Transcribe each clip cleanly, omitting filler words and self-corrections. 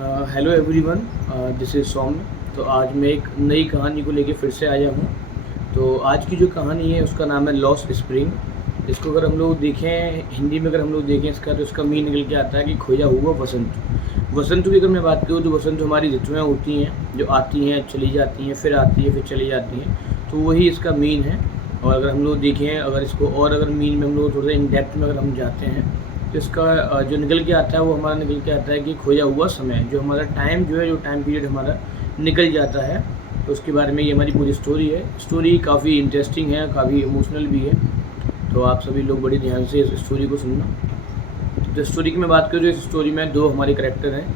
Hello everyone, this is सौम्य। तो आज मैं एक नई कहानी को लेके फिर से आया हूँ। तो आज की जो कहानी है उसका नाम है लॉस्ट स्प्रिंग। इसको अगर हम लोग देखें हिंदी में, अगर हम लोग देखें इसका, तो इसका मीन निकल के आता है कि खोया हुआ वसंत। वसंत की अगर मैं बात करूँ तो वसंत हमारी ऋतुएँ होती हैं जो आती हैं, चली जाती हैं, फिर आती है, फिर चली जाती हैं। तो वही इसका मीन है। और अगर हम लोग देखें, अगर इसको और अगर मीन में हम लोग थोड़ा सा इन डेप्थ में अगर हम जाते हैं, तो इसका जो निकल के आता है वो हमारा निकल के आता है कि खोया हुआ समय, जो हमारा टाइम जो है, जो टाइम पीरियड हमारा निकल जाता है। तो उसके बारे में ये हमारी पूरी स्टोरी है। स्टोरी काफ़ी इंटरेस्टिंग है, काफ़ी इमोशनल भी है। तो आप सभी लोग बड़ी ध्यान से इस स्टोरी को सुनना। तो स्टोरी की मैं बात करूँ तो इस स्टोरी में दो हमारे करैक्टर हैं।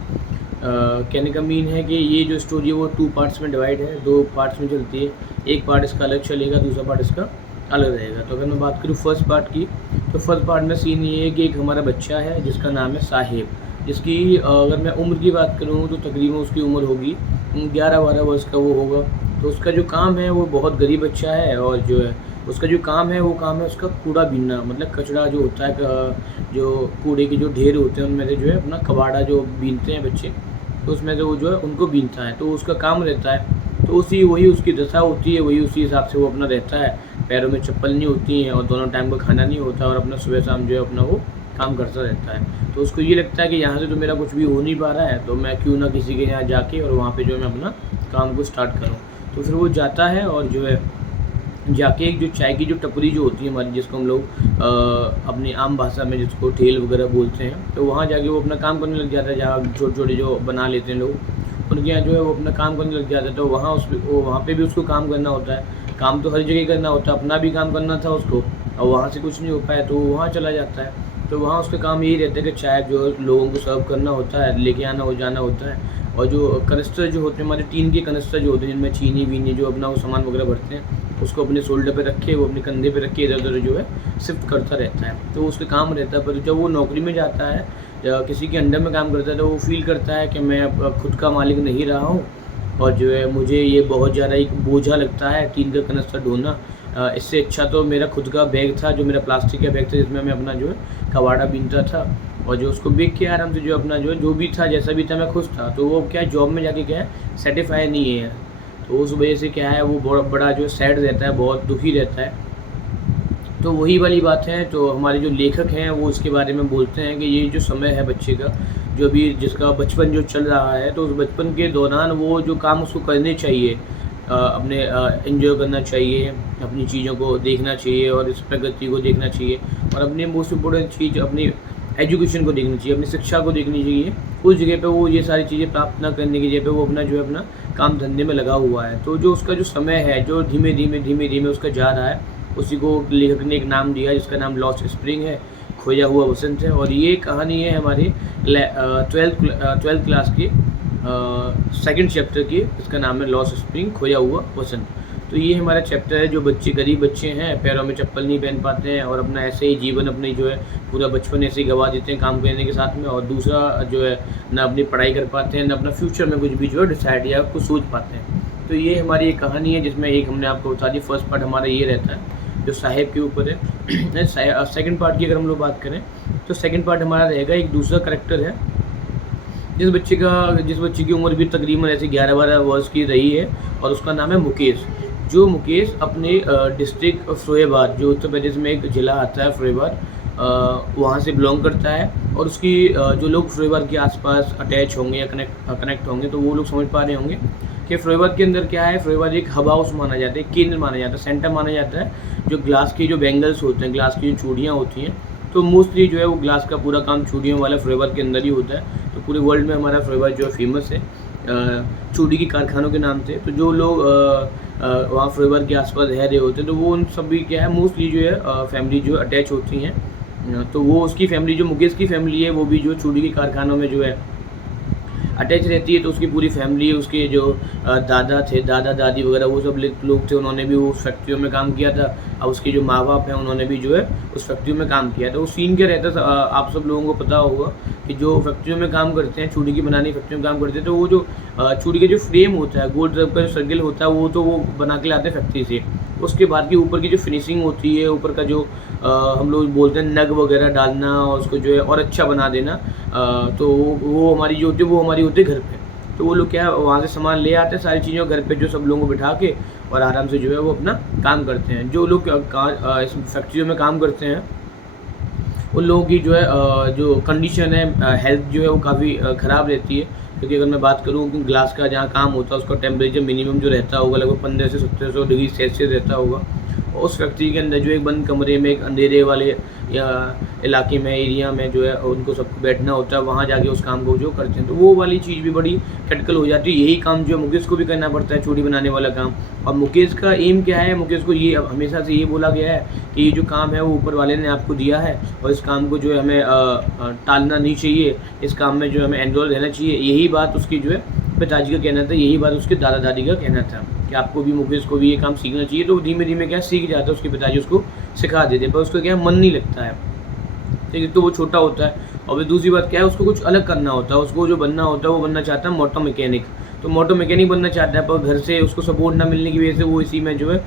कहने का मीन है कि ये जो स्टोरी है वो 2 पार्ट्स में डिवाइड है, 2 पार्ट्स में चलती है। एक पार्ट इसका अलग चलेगा, दूसरा पार्ट इसका अलग रहेगा। तो अगर मैं बात करूँ फर्स्ट पार्ट की, तो फर्स्ट पार्ट में सीन ये है कि एक हमारा बच्चा है जिसका नाम है साहिब, जिसकी अगर मैं उम्र की बात करूँ तो तकरीबन उसकी उम्र होगी 11-12 वर्ष का वो होगा। तो उसका जो काम है वो बहुत गरीब बच्चा है, और जो है उसका जो काम है वो काम है उसका कूड़ा बीनना, मतलब कचरा जो होता है, जो कूड़े के जो ढेर होते हैं उनमें से जो है अपना कबाड़ा जो बीनते हैं बच्चे, तो उसमें से वो जो है उनको बीनता है। तो उसका काम रहता है। तो वही उसकी दशा होती है, वही उसी हिसाब से वो अपना रहता है। पैरों में चप्पल नहीं होती हैं और दोनों टाइम का खाना नहीं होता, और अपना सुबह शाम जो है अपना वो काम करता रहता है। तो उसको ये लगता है कि यहाँ से तो मेरा कुछ भी हो नहीं पा रहा है, तो मैं क्यों ना किसी के यहाँ जाके और वहाँ पे जो है मैं अपना काम को स्टार्ट करूँ। तो फिर वो जाता है और जो है जाके एक जो चाय की जो टपरी जो होती है हमारी, जिसको हम लोग अपनी आम भाषा में जिसको ठेल वगैरह बोलते हैं, तो वहाँ जाके वो अपना काम करने लग जाता है। जहाँ छोटे छोटे जो बना लेते हैं लोग, उनके यहाँ जो है वो अपना काम करने लग जाता है। तो वहाँ पे भी उसको काम करना होता है। काम तो हर जगह करना होता है, अपना भी काम करना था उसको, और वहाँ से कुछ नहीं हो पाया तो वहाँ चला जाता है। तो वहाँ उसका काम यही रहता है कि चाय जो लोगों को सर्व करना होता है, लेके आना हो जाना होता है। और जो कनिस्टर जो होते हैं हमारे, टीन के कनिस्टर जो होते हैं जिनमें चीनी वीनी जो अपना वो सामान वगैरह भरते हैं, उसको अपने शोल्डर पे रखे, वो अपने कंधे पे रखे इधर उधर जो है शिफ्ट करता रहता है। तो उसका काम रहता है। पर जब वो नौकरी में जाता है या किसी के अंडर में काम करता है, तो वो फील करता है कि मैं अब खुद का मालिक नहीं रहा हूँ, और जो है मुझे ये बहुत ज़्यादा एक बोझा लगता है टीन का कनस्तर ढोना। इससे अच्छा तो मेरा खुद का बैग था, जो मेरा प्लास्टिक का बैग था, जिसमें मैं अपना जो है कबाड़ा बीनता था, और जो उसको बेच के आराम से जो अपना जो भी था, जैसा भी था, मैं खुश था। तो वो क्या है, जॉब में जाके क्या है, सेटिस्फाई नहीं है। तो उस वजह से क्या है, वो बहुत बड़ा जो सैड रहता है, बहुत दुखी रहता है। तो वही वाली बात है। तो हमारे जो लेखक हैं वो इसके बारे में बोलते हैं कि ये जो समय है बच्चे का, जो भी जिसका बचपन जो चल रहा है, तो उस बचपन के दौरान वो जो काम उसको करने चाहिए, अपने एंजॉय करना चाहिए, अपनी चीज़ों को देखना चाहिए और इस प्रगति को देखना चाहिए, और अपनी मोस्ट इम्पोर्टेंट चीज़ अपनी एजुकेशन को देखनी चाहिए, अपनी शिक्षा को देखनी चाहिए। उस जगह पे वो ये सारी चीज़ें प्राप्त ना करने की जगह पे वो अपना जो है अपना काम धंधे में लगा हुआ है। तो जो उसका जो समय है जो धीमे धीमे उसका जा रहा है, उसी को लेखक ने एक नाम दिया जिसका नाम लॉस्ट स्प्रिंग है, खोया हुआ वसंत है। और ये कहानी है हमारी 12th क्लास की सेकंड चैप्टर की। इसका नाम है लॉस्ट स्प्रिंग, खोया हुआ वसंत। तो ये हमारा चैप्टर है। जो बच्चे गरीब बच्चे हैं, पैरों में चप्पल नहीं पहन पाते हैं, और अपना ऐसे ही जीवन अपनी जो है पूरा बचपन ऐसे ही गवा देते हैं काम करने के साथ में। और दूसरा जो है ना अपनी पढ़ाई कर पाते हैं, ना अपना फ्यूचर में कुछ भी जो है डिसाइड या कुछ सोच पाते हैं। तो ये हमारी एक कहानी है जिसमें एक हमने आपको बता दी। फर्स्ट पार्ट हमारा ये रहता है जो साहिब के ऊपर है। सेकंड पार्ट की अगर हम लोग बात करें, तो सेकंड पार्ट हमारा रहेगा एक दूसरा करैक्टर है, जिस बच्चे की उम्र भी तकरीबन ऐसे 11-12 वर्ष की रही है, और उसका नाम है मुकेश। जो मुकेश अपने डिस्ट्रिक्ट फिरोजाबाद, जो उत्तर प्रदेश में एक ज़िला आता है फिरोजाबाद, वहाँ से बिलोंग करता है। और उसकी जो लोग फिरोजाबाद के आसपास अटैच होंगे या कनेक्ट होंगे, तो वो लोग समझ पा रहे होंगे कि फिरोजाबाद के अंदर क्या है। फिरोजाबाद एक हब हाउस माना जाता है, केंद्र माना जाता है, सेंटर माना जाता है। जो ग्लास की जो बैंगल्स होते हैं, ग्लास की जो चूड़ियाँ होती हैं, तो मोस्टली जो है वो ग्लास का पूरा काम चूड़ियों वाला फिरोजाबाद के अंदर ही होता है। तो पूरे वर्ल्ड में हमारा फिरोजाबाद जो है फेमस है चूड़ी की कारखानों के नाम से। तो जो लोग वहाँ फिरोजाबाद के आसपास रह रहे होते हैं, तो वो उन सभी क्या है, मोस्टली जो है फैमिली जो अटैच होती हैं। तो वो उसकी फैमिली, जो मुकेश की फैमिली है, वो भी जो चूड़ी की कारखानों में जो है अटैच रहती है। तो उसकी पूरी फैमिली, उसके जो दादा थे, दादा दादी वगैरह, वो सब लोग थे, उन्होंने भी उस फैक्ट्रियों में काम किया था। और उसके जो माँ बाप हैं, उन्होंने भी जो है उस फैक्ट्रियों में काम किया था। उस सीन क्या रहता था, आप सब लोगों को पता होगा कि जो फैक्ट्रियों में काम करते हैं, चूड़ी की बनाने की फैक्ट्रियों में काम करते हैं, तो वो जो चूड़ी का जो फ्रेम होता है, गोल का जो सर्किल होता है, वो तो वो बना के लाते हैं फैक्ट्री से। उसके बाद की ऊपर की जो फिनिशिंग होती है, ऊपर का जो हम लोग बोलते हैं नग वगैरह डालना, और उसको जो है और अच्छा बना देना, तो वो हमारी जो होती है वो हमारी होती है घर पे। तो वो लोग क्या है वहाँ से सामान ले आते हैं सारी चीज़ें, घर पे जो सब लोगों को बिठा के और आराम से जो है वो अपना काम करते हैं। जो लोग इस फैक्ट्रियों में काम करते हैं उन लोगों की जो है जो कंडीशन है हेल्थ जो है वो काफ़ी ख़राब रहती है। क्योंकि अगर मैं बात करूँ कि ग्लास का जहाँ काम होता है उसका टेम्परेचर मिनिमम जो रहता होगा लगभग 15 से 1700 डिग्री सेल्सियस रहता होगा। उस फैक्ट्री के अंदर जो एक बंद कमरे में एक अंधेरे वाले या इलाके में एरिया में जो है उनको सबको बैठना होता है, वहाँ जाके उस काम को जो करते हैं तो वो वाली चीज़ भी बड़ी क्रिटिकल हो जाती है। यही काम जो मुकेश को भी करना पड़ता है, चूड़ी बनाने वाला काम। और मुकेश का एम क्या है, मुकेश को ये हमेशा से ये बोला गया है कि ये जो काम है वो ऊपर वाले ने आपको दिया है और इस काम को जो है हमें टालना नहीं चाहिए, इस काम में जो है हमें एनरोल रहना चाहिए। यही बात उसकी जो है पिताजी का कहना था, यही बात उसके दादा दादी का कहना था कि आपको भी मुकेश को भी ये काम सीखना चाहिए। तो धीमे धीमे क्या सीख जाता है, उसके पिताजी उसको सिखा देते, पर उसको क्या मन नहीं लगता है, ठीक है। तो वो छोटा होता है और फिर दूसरी बात क्या है उसको कुछ अलग करना होता है, उसको जो बनना होता है वो बनना चाहता है मोटर मैकेनिक। तो मोटर मैकेनिक बनना चाहता है पर घर से उसको सपोर्ट ना मिलने की वजह से वो इसी में जो है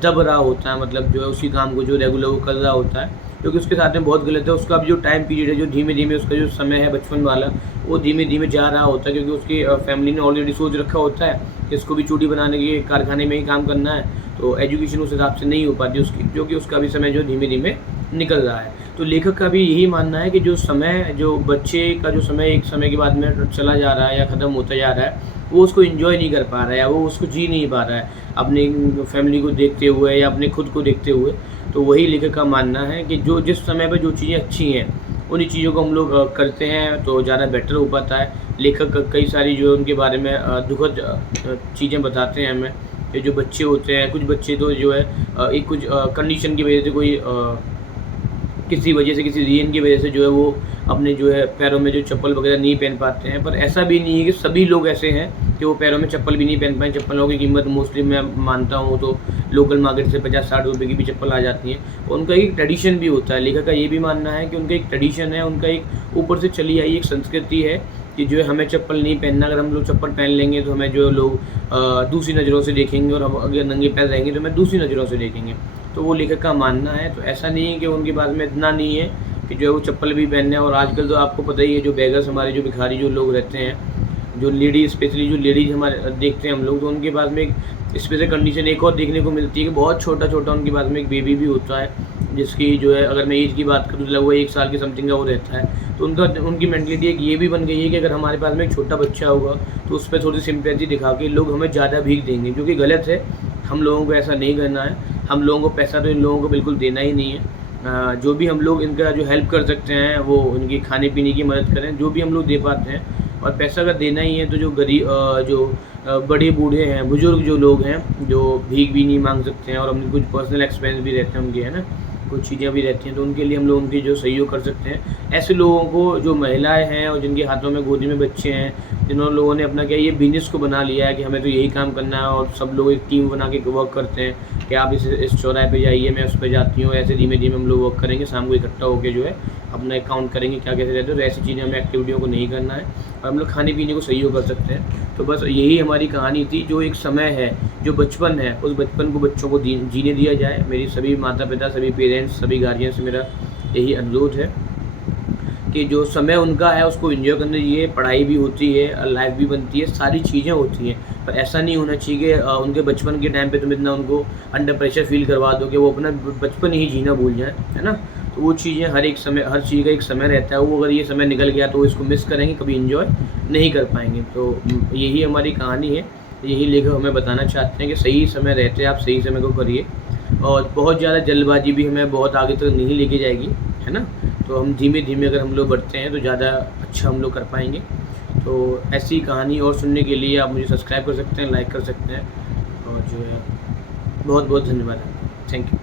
दब रहा होता है, मतलब जो है उसी काम को जो रेगुलर वो कर रहा होता है, क्योंकि उसके साथ में बहुत गलत है। उसका भी जो टाइम पीरियड है जो धीमे धीमे उसका जो समय है बचपन वाला वो धीमे धीमे जा रहा होता है, क्योंकि उसकी फैमिली ने ऑलरेडी सोच रखा होता है कि इसको भी चूड़ी बनाने के कारखाने में ही काम करना है। तो एजुकेशन उस हिसाब से नहीं हो पाती उसकी, जो कि उसका भी समय जो धीमे धीमे निकल रहा है। तो लेखक का भी यही मानना है कि जो समय जो बच्चे का जो समय एक समय के बाद में चला जा रहा है या ख़त्म होता जा रहा है वो उसको एंजॉय नहीं कर पा रहा है या वो उसको जी नहीं पा रहा है अपनी फैमिली को देखते हुए या अपने खुद को देखते हुए। तो वही लेखक का मानना है कि जो जिस समय पर जो चीज़ें अच्छी हैं उन्हीं चीज़ों को हम लोग करते हैं तो ज़्यादा बेटर हो पाता है। लेखक कई सारी जो उनके बारे में दुखद चीज़ें बताते हैं हमें कि जो बच्चे होते हैं, कुछ बच्चे तो जो है एक कुछ कंडीशन की वजह से कोई किसी वजह से किसी रीजन की वजह से जो है वो अपने जो है पैरों में जो चप्पल वगैरह नहीं पहन पाते हैं। पर ऐसा भी नहीं है कि सभी लोग ऐसे हैं कि वो पैरों में चप्पल भी नहीं पहन पाए। चप्पलों की कीमत मोस्टली मैं मानता हूँ तो लोकल मार्केट से 50-60 रुपये की भी चप्पल आ जाती है। उनका एक ट्रेडिशन भी होता है, लेखक का ये भी मानना है कि उनका एक ट्रेडिशन है, उनका एक ऊपर से चली आई एक संस्कृति है कि जो है हमें चप्पल नहीं पहनना। अगर हम लोग चप्पल पहन लेंगे तो हमें जो लोग दूसरी नज़रों से देखेंगे और हम अगर नंगे पैर रहेंगे तो हमें दूसरी नज़रों से देखेंगे। तो वो लेखक का मानना है। तो ऐसा नहीं है कि उनके पास में इतना नहीं है कि जो है वो चप्पल भी पहनने। और आजकल तो आपको पता ही है जो बेगर्स हमारे जो भिखारी जो लोग रहते हैं, जो लेडीज स्पेशली जो लेडीज़ हमारे देखते हैं हम लोग, तो उनके पास में एक स्पेशल कंडीशन एक और देखने को मिलती है कि बहुत छोटा छोटा उनके पास में एक बेबी भी होता है, जिसकी जो है अगर मैं एज की बात करूँ तो लगभग 1 साल की समथिंग का वो रहता है। तो उनकी मेंटलिटी एक ये भी बन गई है कि अगर हमारे पास में एक छोटा बच्चा होगा तो उस पर थोड़ी सिंपैथी दिखा के लोग हमें ज़्यादा भीख देंगे, जो कि गलत है। हम लोगों को ऐसा नहीं करना है। हम लोगों को पैसा तो इन लोगों को बिल्कुल देना ही नहीं है। जो भी हम लोग इनका जो हेल्प कर सकते हैं वो उनकी खाने पीने की मदद करें, जो भी हम लोग दे पाते हैं। और पैसा अगर देना ही है तो जो गरीब जो बड़े बूढ़े हैं, बुज़ुर्ग जो लोग हैं जो भीख भी नहीं मांग सकते हैं और अपने कुछ पर्सनल एक्सपेंस भी रहते हैं उनके, है ना, कुछ चीज़ें भी रहती हैं, तो उनके लिए हम लोग उनकी जो सहयोग कर सकते हैं। ऐसे लोगों को जो महिलाएं हैं और जिनके हाथों में गोदी में बच्चे हैं, जिन्होंने लोगों ने अपना क्या ये बिजनेस को बना लिया है कि हमें तो यही काम करना है और सब लोग एक टीम बना के वर्क करते हैं कि आप इस चौराहे पे जाइए, मैं उस पर जाती हूँ, ऐसे धीमे धीमे हम लोग वर्क करेंगे, शाम को इकट्ठा होकर जो है अपना काउंट करेंगे क्या कैसे रहते हो। तो ऐसी चीज़ें हमें एक्टिविटियों को नहीं करना है और हम लोग खाने पीने को सहयोग कर सकते हैं। तो बस यही हमारी कहानी थी। जो एक समय है, जो बचपन है, उस बचपन को बच्चों को जीने दिया जाए। मेरी सभी माता पिता, सभी पेरेंट्स, सभी गार्जियन से मेरा यही अनुरोध है कि जो समय उनका है उसको एंजॉय करना चाहिए। पढ़ाई भी होती है, लाइफ भी बनती है, सारी चीज़ें होती हैं, पर ऐसा नहीं होना चाहिए कि उनके बचपन के टाइम पे तुम इतना उनको अंडर प्रेशर फील करवा दो कि वो अपना बचपन ही जीना भूल जाए, है ना। तो वो चीज़ें हर एक समय, हर चीज़ का एक समय रहता है। वो अगर ये समय निकल गया तो वो इसको मिस करेंगे, कभी एंजॉय नहीं कर पाएंगे। तो यही हमारी कहानी है। यही लेखक हमें बताना चाहते हैं कि सही समय रहते आप सही समय को करिए और बहुत ज़्यादा जल्दबाजी भी हमें बहुत आगे तक नहीं लेके जाएगी, है ना। तो हम धीमे धीमे अगर हम लोग बढ़ते हैं तो ज़्यादा अच्छा हम लोग कर पाएंगे। तो ऐसी कहानी और सुनने के लिए आप मुझे सब्सक्राइब कर सकते हैं, लाइक कर सकते हैं और जो है बहुत बहुत धन्यवाद। Thank you.